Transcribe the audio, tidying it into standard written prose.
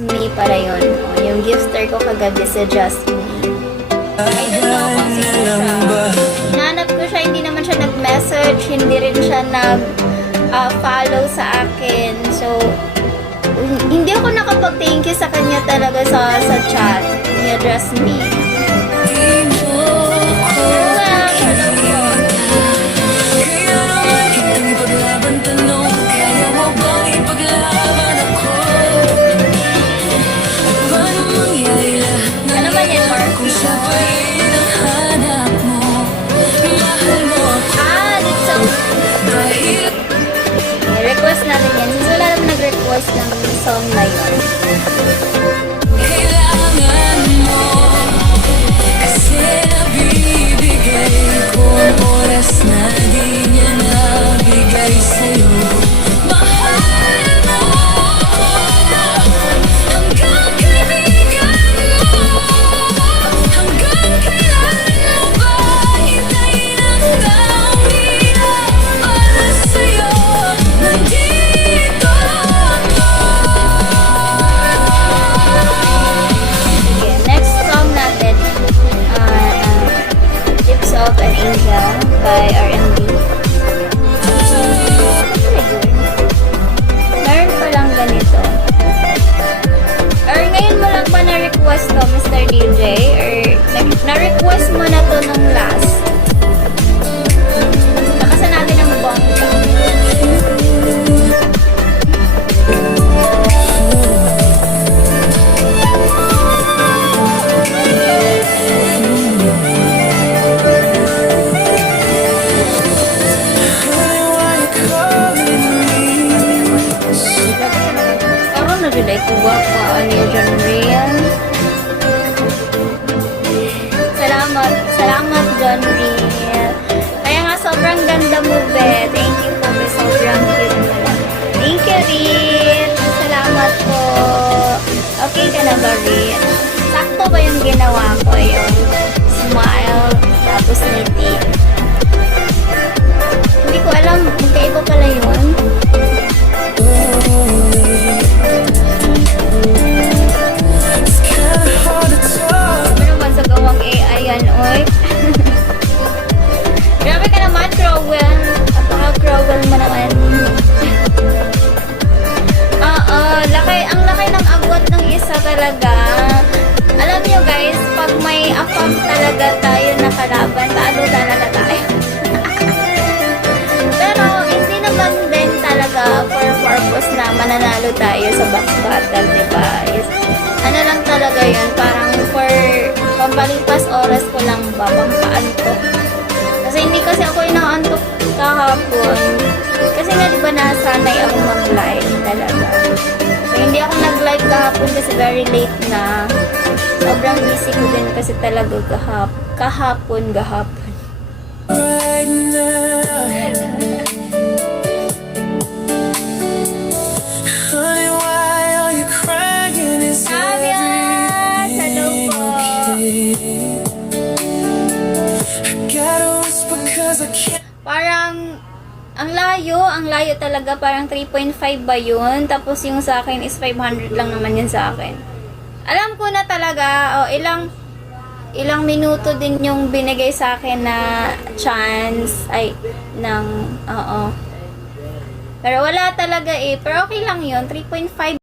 Me para yun. Yung gifter ko kagabi si Just Me. I don't know kung sino siya. Hinanap ko siya, hindi naman siya nag-message, hindi rin siya nag-follow sa akin. So, hindi ako nakapag-thank you sa kanya talaga sa chat. Niya Just Me. Request natin yan. Since wala naman nag-request ng song na yun. Kailangan mo kasi nabibigay ko ang oras na di niya nabigay sa'yo. Mahal mo hanggang kaibigan mo. Hanggang kailan mo ba hintayin ang taong hirap para sa'yo? Nandito ako. Okay, next song natin. Lips of an Angel by R&B. Meron pa lang ganito. Or ngayon mo lang ba na-request to, Mr. DJ? Or na-request mo na to nung last? Nakasan natin ang bongga. Karon na gud ay kuha pa ani John Rian. Salamat John Rian. Kaya nga sobrang ganda mo, be. Thank you po, be. Sobrang cute mo lang. Thank you, Rin. Salamat po. Okay ka na ba, Rin? Sakto ba yung ginawa ko? Yung smile, tapos ngiti. Hindi ko alam, magkaiba pala yun. Ano naman sa gawang AI yan, oy? Grabe ka naman, Crowell. Apaka-Crowell mo naman. Ang laki ng agwat ng isa talaga. Alam nyo guys, pag may afam talaga tayo nakalaban, talo talaga tayo. Pero hindi naman din talaga for purpose na mananalo tayo sa box battle, diba? Ano lang talaga yun, parang for pampalipas oras ko lang ba, pampaantok. Kasi hindi kasi ako inaantok kahapon. Kasi nga diba nasanay ako mag-live talaga. So hindi ako nag-live kahapon kasi very late na. Sobrang busy ko din kasi talaga kahapon. Right now, honey, why are you crying? Is everything okay? I gotta whisper 'cause I can't. Parang ang layo talaga, parang 3.5 ba yun? Tapos yung sa akin is 500 lang naman yun sa akin. Alam ko na talaga, ilang minuto din yung binigay sa akin na chance, pero wala talaga eh. Pero okay lang yun, 3.5